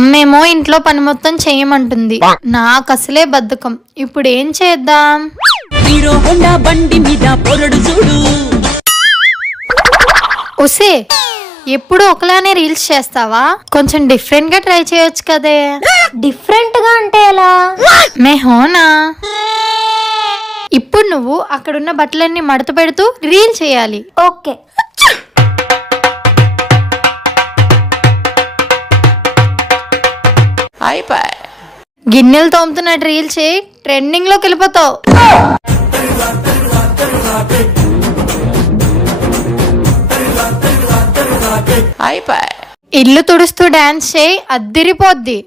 అమ్మేమో ఇంట్లో పని మొత్తం చేయమంటుంది, నాకు అసలే బద్ధకం. ఇప్పుడు ఏం చేద్దాం? హీరో హోండా బండి మీద పొరడు చూడు. ఒసే, ఎప్పుడు ఒకలానే రీల్స్ చేస్తావా? కొంచెం డిఫరెంట్ గా ట్రై చేయొచ్చు కదే. డిఫరెంట్ గా అంటే ఎలా? మే హోనా. ఇప్పుడు నువ్వు అక్కడున్న బట్టలన్నీ మడత పెడుతూ రీల్ చేయాలి. ఓకే. గిన్నెలు తోముతున్నట్టు రీల్ చేయి, ట్రెండింగ్ లోకి వెళ్ళిపోతావు. ఇల్లు తుడుస్తూ డాన్స్ చేయి, అద్దిరిపోద్ది.